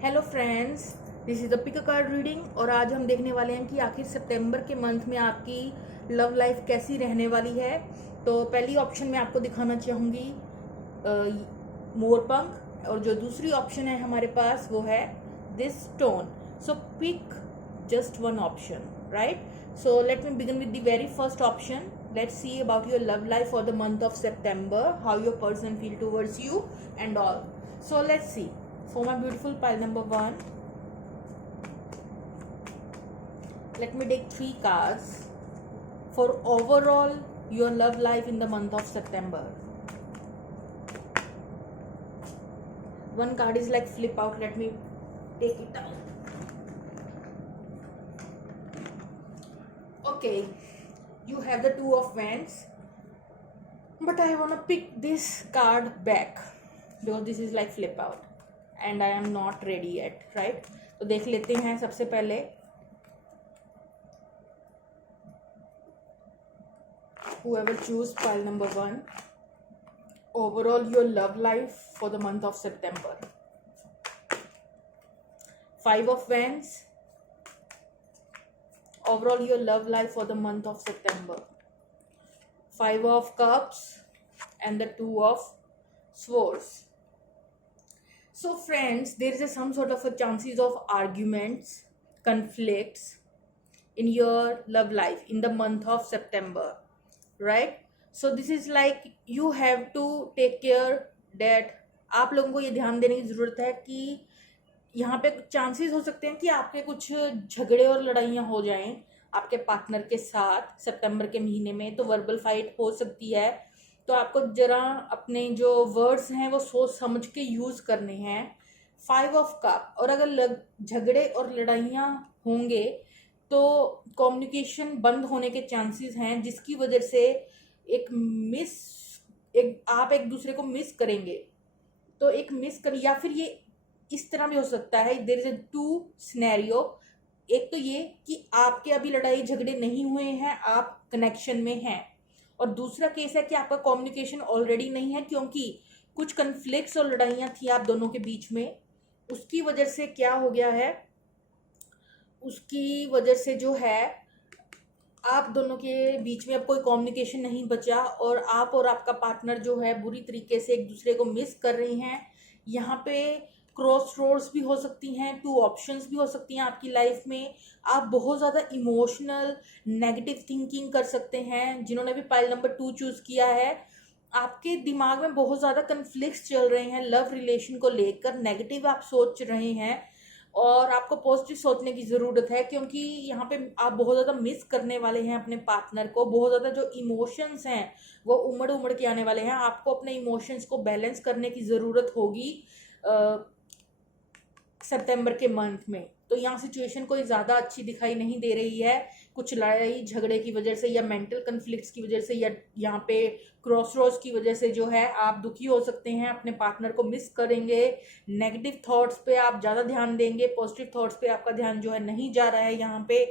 Hello friends, this is the pick a card reading और आज हम देखने वाले हैं कि आखिर सितंबर के मंथ में आपकी लव लाइफ कैसी रहने वाली है। तो पहली ऑप्शन में आपको दिखाना चाहूँगी मोरपंख, और जो दूसरी ऑप्शन है हमारे पास वो है this stone. So pick just one option, right? So let me begin with the very first option. Let's see about your love life for the month of September, how your person feel towards you and all. So let's see. For my beautiful pile number 1, let me take 3 cards for overall your love life in the month of September. One card is like flip out. Let me take it down. Okay, you have the Two of Wands, but I want to pick this card back because this is like flip out and I am not ready yet, right? तो देख लेते हैं सबसे पहले whoever choose pile number 1, overall your love life for the month of September. 5 of Wands, overall your love life for the month of September. 5 of Cups and the 2 of Swords. So friends, there is some sort of a chances of arguments, conflicts in your love life in the month of September, right? So this is like you have to take care that आप लोगों को ये ध्यान देने की ज़रूरत है कि यहाँ पे चांसेस हो सकते हैं कि आपके कुछ झगड़े और लड़ाइयाँ हो जाएं आपके पार्टनर के साथ सितंबर के महीने में, तो वर्बल फाइट हो सकती है। तो आपको जरा अपने जो वर्ड्स हैं वो सोच समझ के यूज़ करने हैं। 5 ऑफ कप, और अगर झगड़े और लड़ाइयाँ होंगे तो कम्युनिकेशन बंद होने के चांसेस हैं, जिसकी वजह से आप एक दूसरे को मिस करेंगे। तो एक मिस कर, या फिर ये इस तरह भी हो सकता है, देयर इज अ 2 सिनेरियो। एक तो ये कि आपके अभी लड़ाई झगड़े नहीं हुए हैं, आप कनेक्शन में हैं, और दूसरा केस है कि आपका कम्युनिकेशन ऑलरेडी नहीं है क्योंकि कुछ कन्फ्लिक्ट्स और लड़ाइयाँ थी आप दोनों के बीच में। उसकी वजह से क्या हो गया है, उसकी वजह से जो है आप दोनों के बीच में अब कोई कम्युनिकेशन नहीं बचा और आप और आपका पार्टनर जो है बुरी तरीके से एक दूसरे को मिस कर रही हैं। यहाँ पे क्रॉस रोड्स भी हो सकती हैं, 2 ऑप्शंस भी हो सकती हैं आपकी लाइफ में। आप बहुत ज़्यादा इमोशनल नेगेटिव थिंकिंग कर सकते हैं। जिन्होंने भी पाइल नंबर 2 चूज़ किया है, आपके दिमाग में बहुत ज़्यादा कन्फ्लिक्ट्स चल रहे हैं लव रिलेशन को लेकर, नेगेटिव आप सोच रहे हैं और आपको पॉजिटिव सोचने की ज़रूरत है क्योंकि यहाँ पे आप बहुत ज़्यादा मिस करने वाले हैं अपने पार्टनर को। बहुत ज़्यादा जो इमोशंस हैं वो उमड़ उमड़ के आने वाले हैं। आपको अपने इमोशंस को बैलेंस करने की ज़रूरत होगी सितंबर के मंथ में। तो यहाँ सिचुएशन कोई ज़्यादा अच्छी दिखाई नहीं दे रही है। कुछ लड़ाई झगड़े की वजह से या मेंटल कन्फ्लिक्ट्स की वजह से या यहाँ पे क्रॉसरोड्स की वजह से जो है आप दुखी हो सकते हैं, अपने पार्टनर को मिस करेंगे, नेगेटिव थॉट्स पे आप ज़्यादा ध्यान देंगे, पॉजिटिव थॉट्स पे आपका ध्यान जो है नहीं जा रहा है। यहाँ पे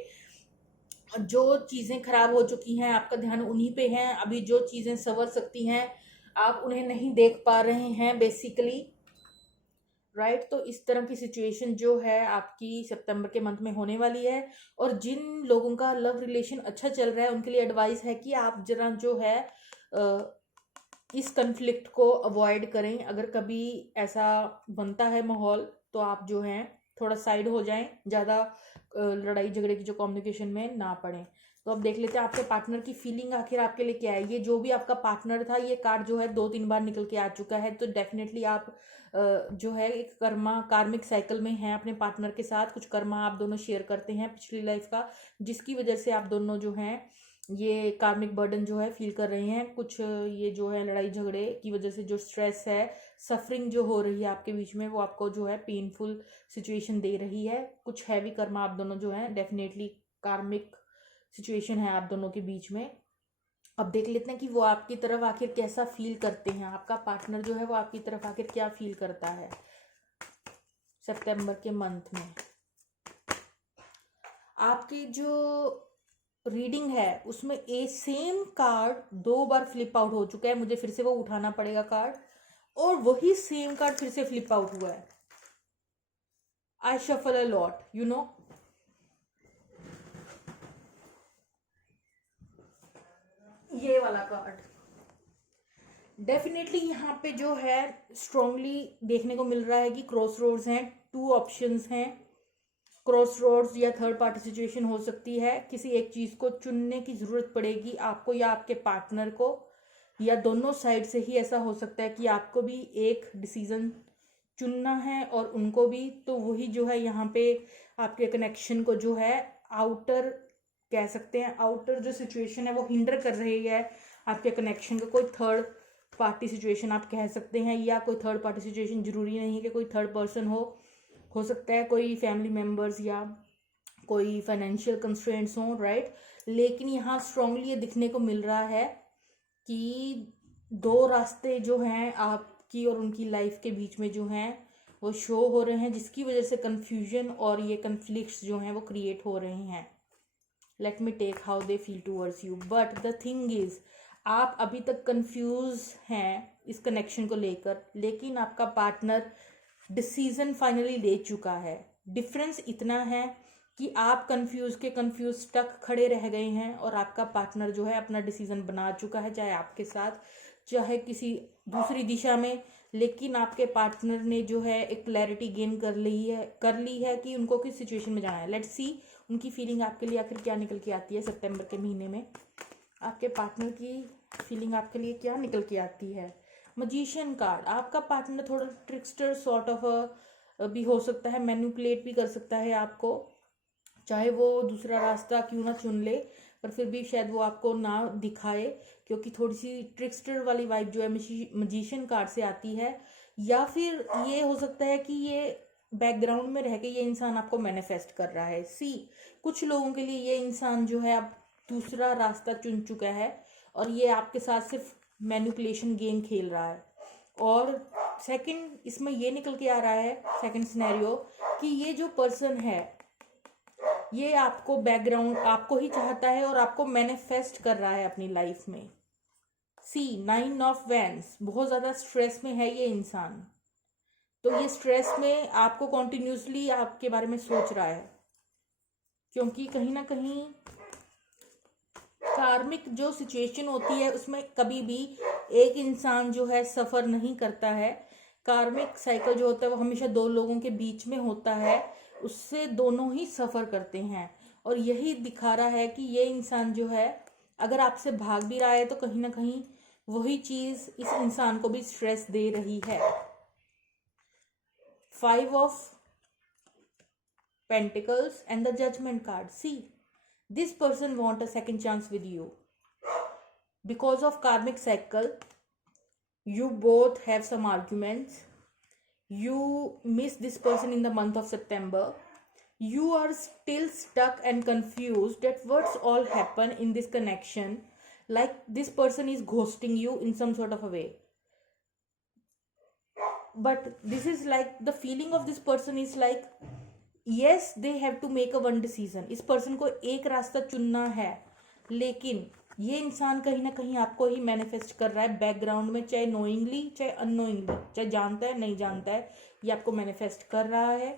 जो चीज़ें खराब हो चुकी हैं आपका ध्यान उन्हीं पे हैं, अभी जो चीज़ें संवर सकती हैं आप उन्हें नहीं देख पा रहे हैं बेसिकली, राइट। तो इस तरह की सिचुएशन जो है आपकी सितंबर के मंथ में होने वाली है। और जिन लोगों का लव रिलेशन अच्छा चल रहा है उनके लिए एडवाइस है कि आप जरा जो है इस कन्फ्लिक्ट को अवॉइड करें। अगर कभी ऐसा बनता है माहौल तो आप जो हैं थोड़ा साइड हो जाएं, ज़्यादा लड़ाई झगड़े की जो कम्युनिकेशन में ना पड़ें। तो अब देख लेते हैं आपके पार्टनर की फीलिंग आखिर आपके लिए क्या है। ये जो भी आपका पार्टनर था, ये कार्ड जो है 2-3 बार निकल के आ चुका है, तो डेफिनेटली आप जो है एक कार्मिक साइकिल में हैं अपने पार्टनर के साथ। कुछ कर्मा आप दोनों शेयर करते हैं पिछली लाइफ का, जिसकी वजह से आप दोनों जो हैं ये कार्मिक बर्डन जो है फील कर रहे हैं। कुछ ये जो है लड़ाई झगड़े की वजह से जो स्ट्रेस है, सफरिंग जो हो रही है आपके बीच में, वो आपको जो है पेनफुल सिचुएशन दे रही है। कुछ हैवी कर्मा आप दोनों जो है डेफिनेटली कार्मिक सिचुएशन है आप दोनों के बीच में। अब देख लेते हैं कि वो आपकी तरफ आखिर कैसा फील करते हैं। आपका पार्टनर जो है वो आपकी तरफ आखिर क्या फील करता है सितंबर के मंथ में। आपकी जो रीडिंग है उसमें ए सेम कार्ड 2 बार फ्लिप आउट हो चुका है, मुझे फिर से वो उठाना पड़ेगा कार्ड, और वही सेम कार्ड फिर से फ्लिप आउट हुआ है। I shuffle a lot, you know. ये वाला कार्ड डेफिनेटली यहाँ पे जो है स्ट्रांगली देखने को मिल रहा है कि क्रॉस रोड्स हैं, टू ऑप्शंस हैं। क्रॉस रोड्स या थर्ड पार्टी सिचुएशन हो सकती है, किसी एक चीज़ को चुनने की ज़रूरत पड़ेगी आपको या आपके पार्टनर को, या दोनों साइड से ही ऐसा हो सकता है कि आपको भी एक डिसीजन चुनना है और उनको भी। तो वही जो है यहाँ पे आपके कनेक्शन को जो है आउटर कह सकते हैं, आउटर जो सिचुएशन है वो हिंडर कर रही है आपके कनेक्शन को। कोई थर्ड पार्टी सिचुएशन आप कह सकते हैं, या कोई थर्ड पार्टी सिचुएशन जरूरी नहीं है कि कोई थर्ड पर्सन हो सकता है कोई फैमिली मेम्बर्स या कोई फाइनेंशियल कंस्ट्रेंट्स हों, राइट। लेकिन यहाँ स्ट्रांगली ये दिखने को मिल रहा है कि दो रास्ते जो हैं आपकी और उनकी लाइफ के बीच में जो हैं वो शो हो रहे हैं, जिसकी वजह से कन्फ्यूजन और ये कन्फ्लिक्ट्स जो हैं वो क्रिएट हो रहे हैं। Let me take how they feel towards you, but the thing is आप अभी तक कंफ्यूज हैं इस कनेक्शन को लेकर, लेकिन आपका पार्टनर डिसीजन फाइनली ले चुका है। डिफरेंस इतना है कि आप कंफ्यूज तक खड़े रह गए हैं और आपका पार्टनर जो है अपना डिसीजन बना चुका है, चाहे आपके साथ चाहे किसी दूसरी दिशा में। लेकिन आपके पार्टनर ने जो है एक क्लैरिटी गेन कर ली है कि उनको किस सिचुएशन में जाना है। लेट्स सी उनकी फीलिंग आपके लिए आखिर क्या निकल के आती है सितंबर के महीने में। आपके पार्टनर की फीलिंग आपके लिए क्या निकल के आती है। मजीशियन कार्ड, आपका पार्टनर थोड़ा ट्रिक्स्टर सॉर्ट ऑफ भी हो सकता है, मैनिपुलेट भी कर सकता है आपको, चाहे वो दूसरा रास्ता क्यों ना चुन ले, पर फिर भी शायद वो आपको ना दिखाए, क्योंकि थोड़ी सी ट्रिक्स्टर वाली वाइब जो है मजीशियन कार्ड से आती है। या फिर ये हो सकता है कि ये बैकग्राउंड में रह के ये इंसान आपको मैनिफेस्ट कर रहा है। कुछ लोगों के लिए ये इंसान जो है अब दूसरा रास्ता चुन चुका है और ये आपके साथ सिर्फ मैनिपुलेशन गेम खेल रहा है। और सेकंड इसमें ये निकल के आ रहा है, सेकंड सिनेरियो, कि ये जो पर्सन है ये आपको बैकग्राउंड आपको ही चाहता है और आपको मैनिफेस्ट कर रहा है अपनी लाइफ में। 9 ऑफ वैंड्स, बहुत ज़्यादा स्ट्रेस में है ये इंसान। तो ये स्ट्रेस में आपको कॉन्टिन्यूसली आपके बारे में सोच रहा है, क्योंकि कहीं ना कहीं कार्मिक जो सिचुएशन होती है उसमें कभी भी एक इंसान जो है सफ़र नहीं करता है। कार्मिक साइकिल जो होता है वो हमेशा दो लोगों के बीच में होता है, उससे दोनों ही सफ़र करते हैं। और यही दिखा रहा है कि ये इंसान जो है अगर आपसे भाग भी रहा है तो कहीं ना कहीं वही चीज़ इस इंसान को भी स्ट्रेस दे रही है। 5 of pentacles and the judgement card. This person want a second chance with you. Because of karmic cycle, you both have some arguments. You miss this person in the month of September. You are still stuck and confused at what's all happen in this connection. Like this person is ghosting you in some sort of a way. But this is like the feeling of this person is like, yes they have to make a one decision. इस person को एक रास्ता चुनना है, लेकिन ये इंसान कहीं ना कहीं आपको ही मैनिफेस्ट कर रहा है बैकग्राउंड में, चाहे नोइंगली चाहे अननोइंगली, चाहे जानता है नहीं जानता है, ये आपको मैनिफेस्ट कर रहा है।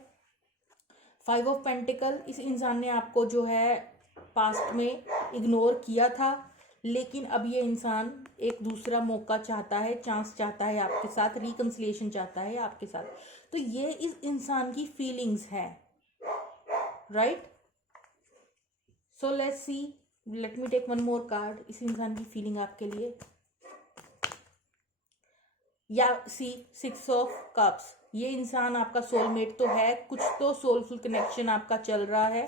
5 ऑफ पेंटिकल, इस इंसान ने आपको जो है पास्ट में इग्नोर किया था, लेकिन अब ये इंसान एक दूसरा मौका चाहता है, चांस चाहता है आपके साथ, रिकंसिलिएशन चाहता है आपके साथ। तो ये इस इंसान की फीलिंग्स है, right. So let's see, let me take one more card. इस इंसान की फीलिंग आपके लिए, या 6 ऑफ कप्स, ये इंसान आपका सोलमेट तो है, कुछ तो सोलफुल कनेक्शन आपका चल रहा है,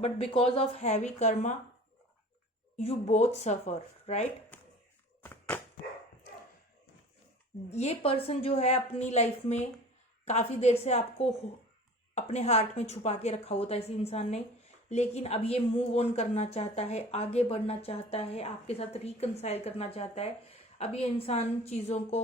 but because of heavy Karma you both suffer, right. ये पर्सन जो है अपनी लाइफ में काफ़ी देर से आपको अपने हार्ट में छुपा के रखा होता है इस इंसान ने, लेकिन अब ये मूव ऑन करना चाहता है, आगे बढ़ना चाहता है, आपके साथ रिकंसाइल करना चाहता है। अब ये इंसान चीज़ों को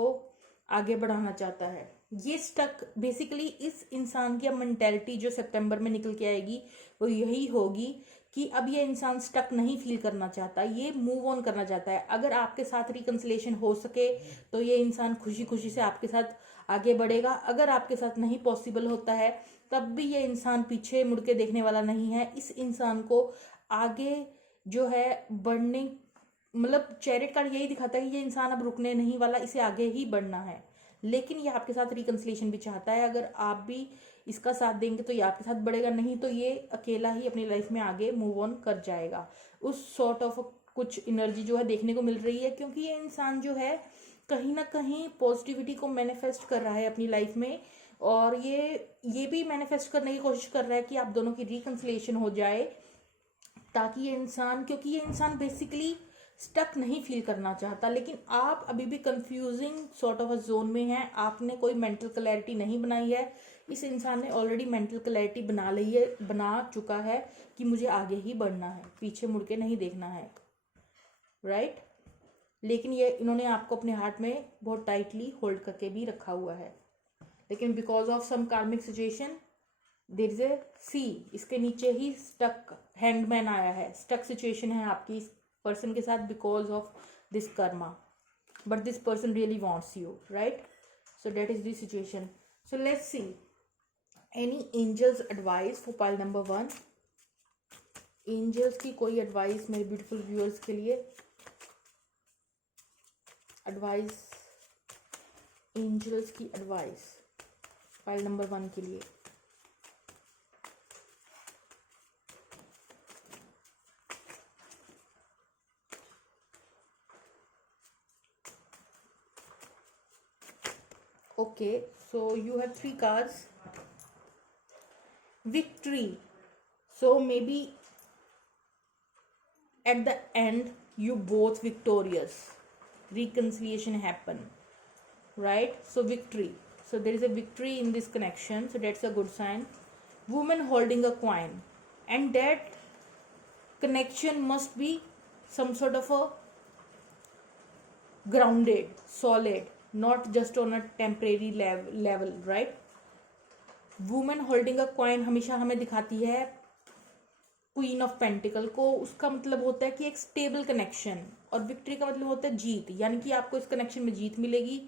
आगे बढ़ाना चाहता है। ये स्टक बेसिकली इस इंसान की अब मेंटेलिटी जो सितंबर में निकल के आएगी वो यही होगी कि अब ये इंसान स्टक नहीं फील करना चाहता, ये मूव ऑन करना चाहता है। अगर आपके साथ रिकंसिलेशन हो सके तो ये इंसान खुशी खुशी से आपके साथ आगे बढ़ेगा। अगर आपके साथ नहीं पॉसिबल होता है तब भी ये इंसान पीछे मुड़ के देखने वाला नहीं है। इस इंसान को आगे जो है बढ़ने, मतलब चैरिट कार्ड यही दिखाता है कि ये इंसान अब रुकने नहीं वाला, इसे आगे ही बढ़ना है। लेकिन ये आपके साथ रिकंसिलेशन भी चाहता है। अगर आप भी इसका साथ देंगे तो ये आपके साथ बढ़ेगा, नहीं तो ये अकेला ही अपनी लाइफ में आगे मूव ऑन कर जाएगा। उस सॉर्ट ऑफ कुछ एनर्जी जो है देखने को मिल रही है, क्योंकि ये इंसान जो है कहीं ना कहीं पॉजिटिविटी को मैनिफेस्ट कर रहा है अपनी लाइफ में, और ये भी मैनिफेस्ट करने की कोशिश कर रहा है कि आप दोनों की रिकंसिलेशन हो जाए, ताकि ये इंसान, क्योंकि ये इंसान बेसिकली स्टक नहीं फील करना चाहता, लेकिन आप अभी भी confusing sort of a zone में हैं। आपने कोई मेंटल क्लैरिटी नहीं बनाई है। इस इंसान ने ऑलरेडी मेंटल क्लैरिटी बना चुका है कि मुझे आगे ही बढ़ना है, पीछे मुड़ के नहीं देखना है, राइट। लेकिन ये इन्होंने आपको अपने हार्ट में बहुत टाइटली होल्ड करके भी रखा हुआ है। लेकिन बिकॉज ऑफ सम कार्मिक सिचुएशन देयर इज ए सी, इसके नीचे ही स्टक हैंगमैन आया है। स्टक सिचुएशन है आपकी इस पर्सन के साथ because of this karma, but this person really wants you, right. So that is the situation. So let's see any angels advice for pile number 1। Angels की कोई advice मेरे ब्यूटीफुल व्यूअर्स के लिए, एडवाइस, एंजल्स की advice pile number 1 के लिए। Okay, so you have 3 cards. Victory. So maybe at the end you both victorious. Reconciliation happen, right? So victory. So there is a victory in this connection. So that's a good sign. Woman holding a coin, and that connection must be some sort of a grounded, solid, not just on a temporary level, right? Women holding a coin हमेशा हमें दिखाती है queen of pentacle को। उसका मतलब होता है कि एक स्टेबल कनेक्शन, और विक्ट्री का मतलब होता है जीत, यानी कि आपको इस कनेक्शन में जीत मिलेगी।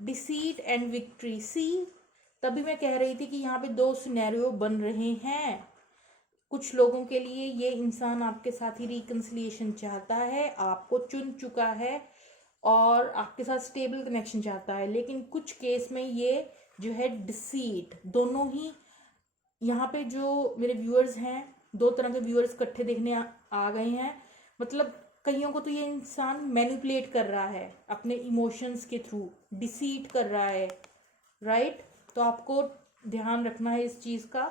Deceit and victory. सी, तभी मैं कह रही थी कि यहाँ पे 2 सिनेरियो बन रहे हैं। कुछ लोगों के लिए ये इंसान आपके साथ ही रिकंसिलिएशन चाहता है, आपको चुन चुका है और आपके साथ स्टेबल कनेक्शन चाहता है। लेकिन कुछ केस में ये जो है डिसीट, दोनों ही यहाँ पे जो मेरे व्यूअर्स हैं, 2 तरह के व्यूअर्स इकट्ठे देखने आ गए हैं। मतलब कईयों को तो ये इंसान मैनिपुलेट कर रहा है अपने इमोशंस के थ्रू, डिसीट कर रहा है, राइट। तो आपको ध्यान रखना है इस चीज़ का,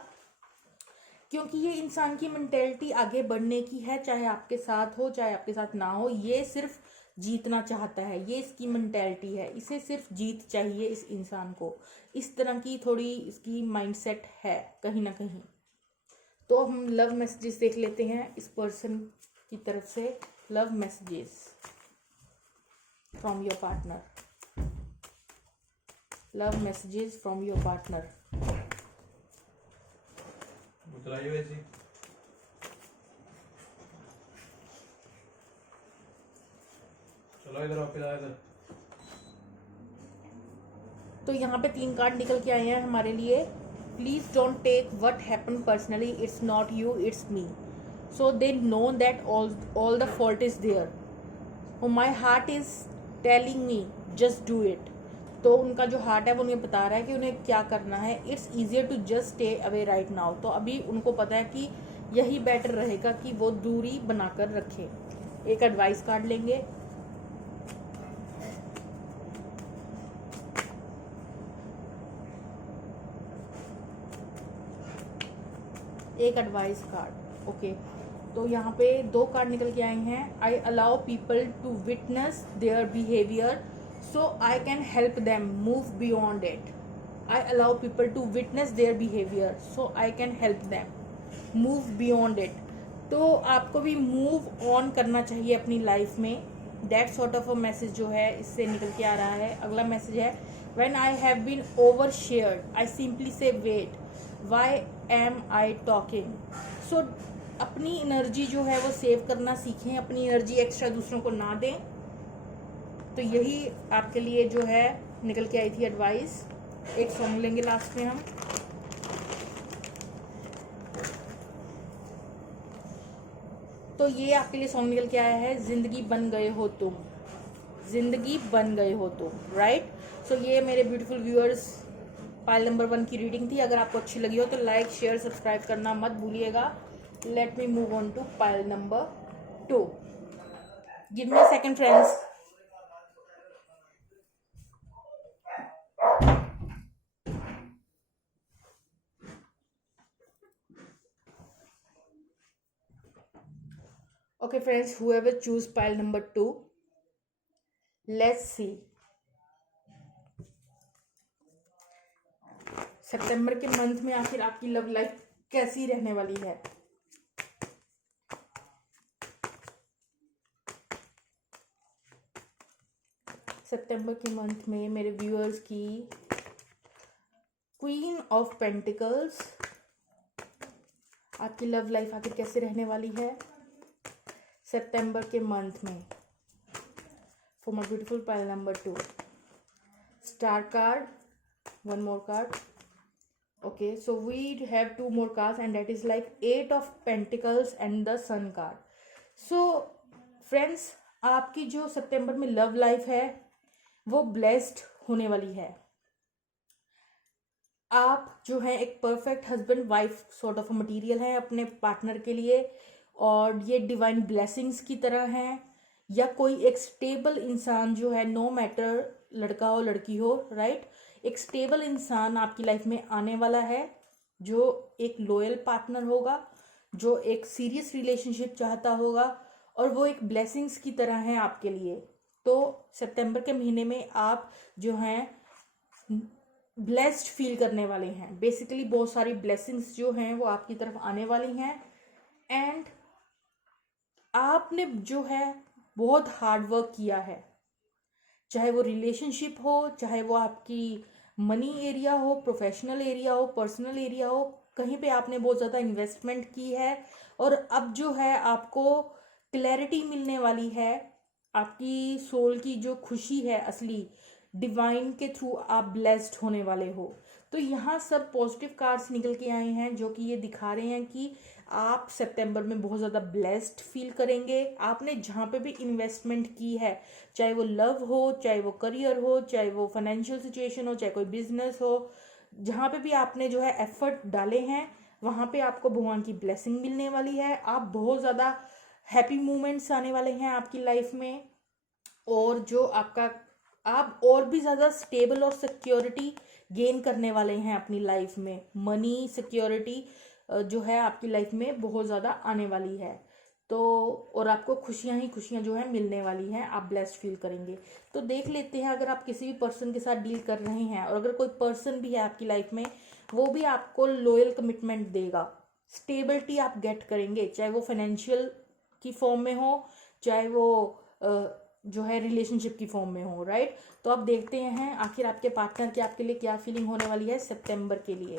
क्योंकि ये इंसान की मेंटेलिटी आगे बढ़ने की है, चाहे आपके साथ हो चाहे आपके साथ ना हो। ये सिर्फ जीतना चाहता है, ये इसकी मेंटेलिटी है, इसे सिर्फ जीत चाहिए इस इंसान को। इस तरह की थोड़ी इसकी माइंडसेट है कहीं ना कहीं। तो हम लव मैसेजेस देख लेते हैं इस पर्सन की तरफ से। Love messages from your partner, love messages from your partner. चलो इधर आओ, इधर। तो यहाँ पे 3 कार्ड निकल के आए हैं हमारे लिए। Please don't take what happen personally, it's not you, it's me. So they know that all the fault is there. My heart is telling me just do it. तो उनका जो हार्ट है वो उन्हें बता रहा है कि उन्हें क्या करना है। It's easier to just stay away right now. तो अभी उनको पता है कि यही बेटर रहेगा कि वो दूरी बनाकर रखें। एक एडवाइस कार्ड लेंगे। एक एडवाइस कार्ड, ओके। तो यहाँ पे 2 कार्ड निकल के आए हैं। I allow people to witness their behaviour so I can help them move beyond it. I allow people to witness their behaviour so I can help them move beyond it. तो आपको भी move on करना चाहिए अपनी life में, that sort of a message जो है इससे निकल के आ रहा है। अगला मैसेज है when I have been over shared I simply say wait why am I talking. So अपनी एनर्जी जो है वो सेव करना सीखें, अपनी एनर्जी एक्स्ट्रा दूसरों को ना दें। तो यही आपके लिए जो है निकल के आई थी एडवाइस। एक सॉन्ग लेंगे लास्ट में हम। तो ये आपके लिए सॉन्ग निकल के आया है, जिंदगी बन गए हो तुम, जिंदगी बन गए हो तुम, राइट। सो ये मेरे ब्यूटीफुल व्यूअर्स पाइल नंबर 1 की रीडिंग थी। अगर आपको अच्छी लगी हो तो लाइक शेयर सब्सक्राइब करना मत भूलिएगा। Let me move on to pile number 2। Give me a second friends. Okay friends, whoever choose pile number 2, let's see सितंबर के मंथ में आखिर आपकी लव लाइफ कैसी रहने वाली है। सितंबर के मंथ में मेरे व्यूअर्स की क्वीन ऑफ पेंटिकल्स, आपकी लव लाइफ आखिर कैसे रहने वाली है सितंबर के मंथ में। For my beautiful pile number 2, star card, one more card. Okay, so we have 2 more cards and that is like 8 of Pentacles and the Sun card. So friends, आपकी जो सितंबर में लव लाइफ है वो blessed होने वाली है। आप जो है एक perfect husband wife sort of material है अपने पार्टनर के लिए, और ये डिवाइन ब्लेसिंग्स की तरह है। या कोई एक स्टेबल इंसान जो है, नो मैटर लड़का हो लड़की हो, राइट, एक स्टेबल इंसान आपकी लाइफ में आने वाला है जो एक लॉयल पार्टनर होगा, जो एक सीरियस रिलेशनशिप चाहता होगा, और वो एक ब्लेसिंग्स की तरह है आपके लिए। तो सितंबर के महीने में आप जो हैं ब्लेस्ड फील करने वाले हैं। बेसिकली बहुत सारी ब्लेसिंग्स जो हैं वो आपकी तरफ आने वाली हैं, एंड आपने जो है बहुत हार्ड वर्क किया है, चाहे वो रिलेशनशिप हो, चाहे वो आपकी मनी एरिया हो, प्रोफेशनल एरिया हो, पर्सनल एरिया हो, कहीं पे आपने बहुत ज़्यादा इन्वेस्टमेंट की है। और अब जो है आपको क्लैरिटी मिलने वाली है, आपकी सोल की जो खुशी है असली, डिवाइन के थ्रू आप ब्लेस्ड होने वाले हो। तो यहाँ सब पॉजिटिव कार्ड्स निकल के आए हैं जो कि ये दिखा रहे हैं कि आप सितंबर में बहुत ज़्यादा ब्लेस्ड फील करेंगे। आपने जहाँ पे भी इन्वेस्टमेंट की है, चाहे वो लव हो, चाहे वो करियर हो, चाहे वो फाइनेंशियल सिचुएशन हो, चाहे कोई बिजनेस हो, जहाँ पे भी आपने जो है एफर्ट डाले हैं वहाँ पे आपको भगवान की ब्लेसिंग मिलने वाली है। आप बहुत ज़्यादा हैप्पी मोमेंट्स आने वाले हैं आपकी लाइफ में, और जो आपका आप और भी ज़्यादा स्टेबल और सिक्योरिटी गेन करने वाले हैं अपनी लाइफ में। मनी सिक्योरिटी जो है आपकी लाइफ में बहुत ज़्यादा आने वाली है। तो और आपको खुशियां ही खुशियां जो है मिलने वाली हैं, आप ब्लेस्ड फील करेंगे। तो देख लेते हैं, अगर आप किसी भी पर्सन के साथ डील कर रहे हैं और अगर कोई पर्सन भी है आपकी लाइफ में, वो भी आपको लॉयल कमिटमेंट देगा, स्टेबिलिटी आप गेट करेंगे, चाहे वो फाइनेंशियल की फॉर्म में हो, चाहे वो जो है रिलेशनशिप की फॉर्म में हो, राइट। तो अब देखते हैं आखिर आपके पार्टनर की आपके लिए क्या फीलिंग होने वाली है सितंबर के लिए।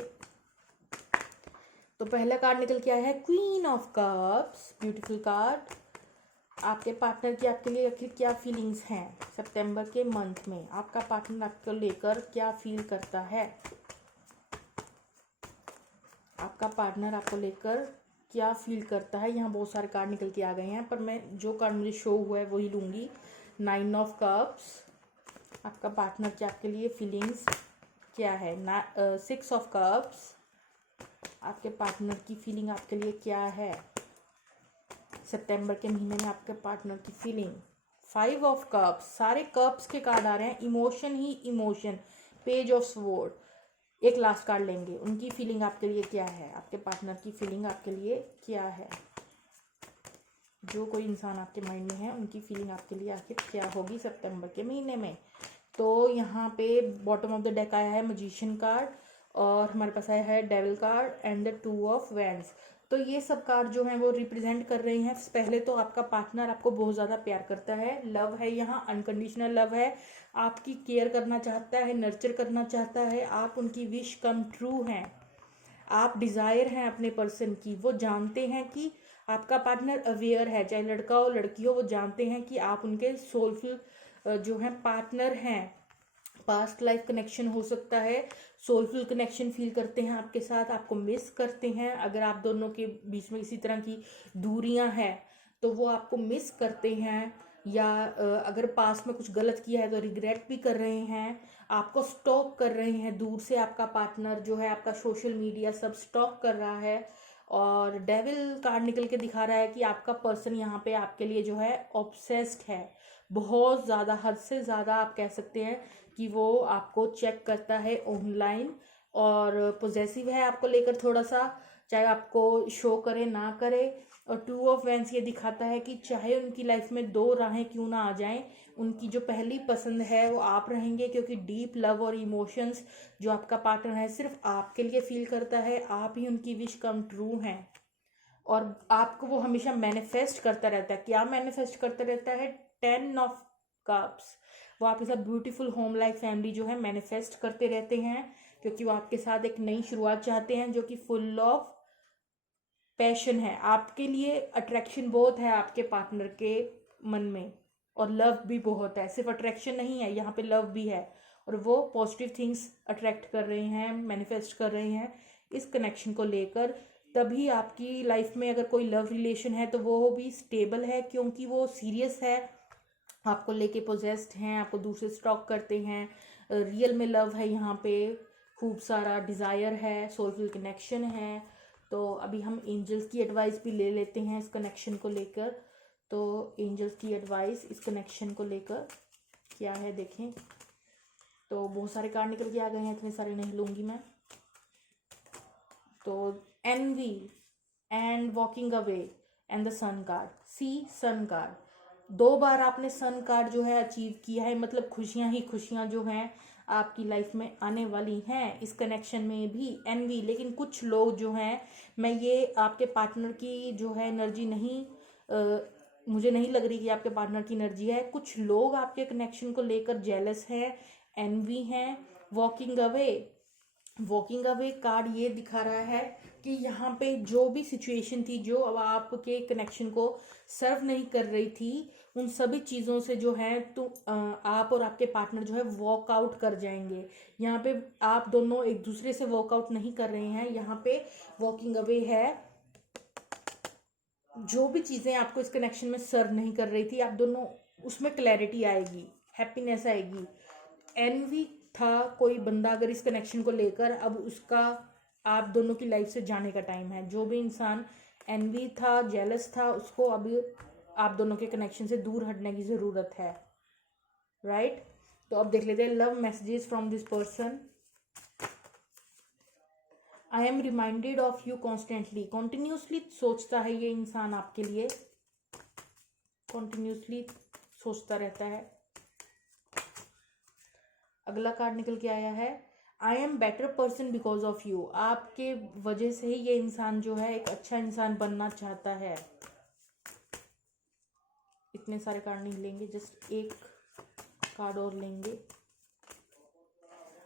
तो पहला कार्ड निकल के आया है queen of cups, beautiful card. आपके पार्टनर की आपके लिए आखिर क्या फीलिंग्स हैं सितंबर के मंथ में, आपका पार्टनर आपको लेकर क्या फील करता है, आपका पार्टनर आपको लेकर क्या फील करता है। यहाँ बहुत सारे कार्ड निकल के आ गए हैं, पर मैं जो कार्ड मुझे शो हुआ है वही लूँगी। 9 ऑफ कप्स, आपका पार्टनर की आपके लिए फीलिंग्स क्या है। 6 ऑफ कप्स, आपके पार्टनर की फीलिंग आपके लिए क्या है सितंबर के महीने में, आपके पार्टनर की फीलिंग। 5 ऑफ कप्स, सारे कप्स के कार्ड आ रहे हैं, emotion he emotion. Page of sword, एक लास्ट कार्ड लेंगे, उनकी फीलिंग आपके लिए क्या है, आपके पार्टनर की फीलिंग आपके लिए क्या है। जो कोई इंसान आपके माइंड में है उनकी फीलिंग आपके लिए आखिर क्या होगी सितंबर के महीने में। तो यहाँ पे बॉटम ऑफ द डेक आया है मैजिशियन कार्ड, और हमारे पास आया है devil card and the 2 of wands. तो ये सब कार्ड जो हैं वो रिप्रेजेंट कर रही हैं, पहले तो आपका पार्टनर आपको बहुत ज़्यादा प्यार करता है, लव है, यहाँ अनकंडीशनल लव है, आपकी केयर करना चाहता है, नर्चर करना चाहता है, आप उनकी विश कम ट्रू हैं, आप डिज़ायर हैं अपने पर्सन की, वो जानते हैं कि आपका पार्टनर अवेयर है, चाहे लड़का हो लड़की हो, वो जानते हैं कि आप उनके सोलफुल जो हैं पार्टनर हैं। पास्ट लाइफ कनेक्शन हो सकता है, सोलफुल कनेक्शन फील करते हैं आपके साथ, आपको मिस करते हैं, अगर आप दोनों के बीच में किसी तरह की दूरियां हैं तो वो आपको मिस करते हैं, या अगर पास्ट में कुछ गलत किया है तो रिग्रेट भी कर रहे हैं, आपको स्टॉक कर रहे हैं दूर से, आपका पार्टनर जो है आपका सोशल मीडिया सब स्टॉक कर रहा है। और डेविल कार्ड निकल के दिखा रहा है कि आपका पर्सन यहाँ पे आपके लिए जो है ऑब्सेस्ड है, बहुत ज़्यादा, हद से ज़्यादा आप कह सकते हैं कि वो आपको चेक करता है ऑनलाइन, और पोजेसिव है आपको लेकर थोड़ा सा, चाहे आपको शो करे ना करे। और 2 ऑफ वैंस ये दिखाता है कि चाहे उनकी लाइफ में 2 राहें क्यों ना आ जाएं, उनकी जो पहली पसंद है वो आप रहेंगे, क्योंकि डीप लव और इमोशंस जो आपका पार्टनर है सिर्फ आपके लिए फील करता है, आप ही उनकी विश कम ट्रू हैं। और आपको वो हमेशा मैनिफेस्ट करता रहता है, क्या मैनिफेस्ट करता रहता है? 10 ऑफ कप्स, वो आपके साथ ब्यूटीफुल होम लाइफ फैमिली जो है मैनिफेस्ट करते रहते हैं, क्योंकि वो आपके साथ एक नई शुरुआत चाहते हैं जो कि फुल ऑफ पैशन है, आपके लिए अट्रैक्शन बहुत है आपके पार्टनर के मन में, और लव भी बहुत है, सिर्फ अट्रैक्शन नहीं है, यहाँ पे लव भी है, और वो पॉजिटिव थिंग्स अट्रैक्ट कर रहे हैं, मैनिफेस्ट कर रहे हैं इस कनेक्शन को लेकर। तभी आपकी लाइफ में अगर कोई लव रिलेशन है तो वो भी स्टेबल है, क्योंकि वो सीरियस है, आपको लेके पोजेस्ड हैं, आपको दूसरे स्टॉक करते हैं, रियल में लव है, यहाँ पे खूब सारा डिज़ायर है, सोलफुल कनेक्शन है। तो अभी हम एंजल्स की एडवाइस भी ले लेते हैं इस कनेक्शन को लेकर। तो एंजल्स की एडवाइस इस कनेक्शन को लेकर क्या है देखें। तो बहुत सारे कार्ड निकल के आ गए हैं, इतने सारे नहीं लूँगी मैं। तो envy and walking away and the sun card, see sun card, 2 बार आपने सन कार्ड जो है अचीव किया है, मतलब खुशियां ही खुशियां जो हैं आपकी लाइफ में आने वाली हैं इस कनेक्शन में भी। एनवी, लेकिन कुछ लोग जो हैं, मैं ये आपके पार्टनर की जो है एनर्जी नहीं, मुझे नहीं लग रही कि आपके पार्टनर की एनर्जी है, कुछ लोग आपके कनेक्शन को लेकर जेलस हैं, एनवी हैं। Walking away, walking away card ये दिखा रहा है कि यहाँ पे जो भी सिचुएशन थी जो अब आपके कनेक्शन को सर्व नहीं कर रही थी, उन सभी चीज़ों से जो है तो आप और आपके पार्टनर जो है वॉक आउट कर जाएंगे। यहाँ पे आप दोनों एक दूसरे से वॉक आउट नहीं कर रहे हैं, यहाँ पे वॉकिंग अवे है। जो भी चीज़ें आपको इस कनेक्शन में सर्व नहीं कर रही थी, आप दोनों उसमें क्लैरिटी आएगी, हैप्पीनेस आएगी। एनवी था कोई बंदा अगर इस कनेक्शन को लेकर, अब उसका आप दोनों की लाइफ से जाने का टाइम है। जो भी इंसान एनवी था, जेलस था, उसको अभी आप दोनों के कनेक्शन से दूर हटने की ज़रूरत है, राइट। तो अब देख लेते हैं love messages from this person. I am reminded of you constantly, continuously सोचता है ये इंसान आपके लिए, कॉन्टिन्यूसली सोचता रहता है। अगला कार्ड निकल के आया है I am better person because of you, आपके वजह से ही ये इंसान जो है एक अच्छा इंसान बनना चाहता है। इतने सारे कार्ड नहीं लेंगे, जस्ट एक कार्ड और लेंगे।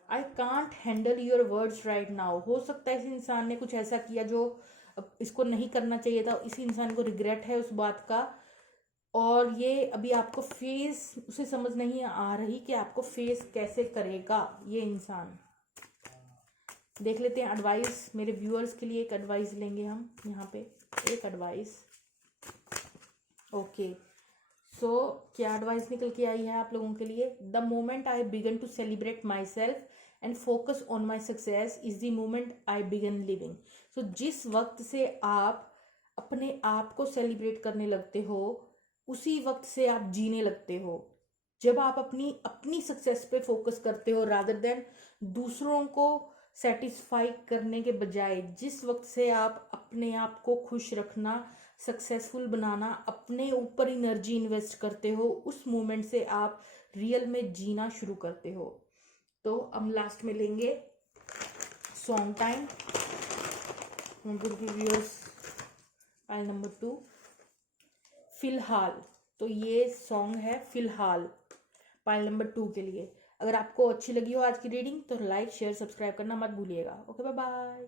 I can't handle your words right now, हो सकता है इस इंसान ने कुछ ऐसा किया जो इसको नहीं करना चाहिए था, इसी इंसान को रिग्रेट है उस बात का, और ये अभी आपको फेस उसे समझ नहीं आ रही कि आपको फेस कैसे करेगा ये इंसान। देख लेते हैं एडवाइस, मेरे व्यूअर्स के लिए एक एडवाइस लेंगे हम यहाँ पे, एक एडवाइस। ओके, सो क्या एडवाइस निकल के आई है आप लोगों के लिए। The moment I began to celebrate myself and focus on my success is the moment I began living. So जिस वक्त से आप अपने आप को सेलिब्रेट करने लगते हो, उसी वक्त से आप जीने लगते हो। जब आप अपनी सक्सेस पे फोकस करते हो रादर देन दूसरों को सेटिस्फाई करने के बजाय, जिस वक्त से आप अपने आप को खुश रखना, सक्सेसफुल बनाना, अपने ऊपर एनर्जी इन्वेस्ट करते हो, उस मोमेंट से आप रियल में जीना शुरू करते हो। तो हम लास्ट में लेंगे song time. Viewers pile number 2 फिलहाल, तो ये सॉन्ग है फिलहाल पाइल नंबर 2 के लिए। अगर आपको अच्छी लगी हो आज की रीडिंग तो लाइक शेयर सब्सक्राइब करना मत भूलिएगा। Okay, bye bye.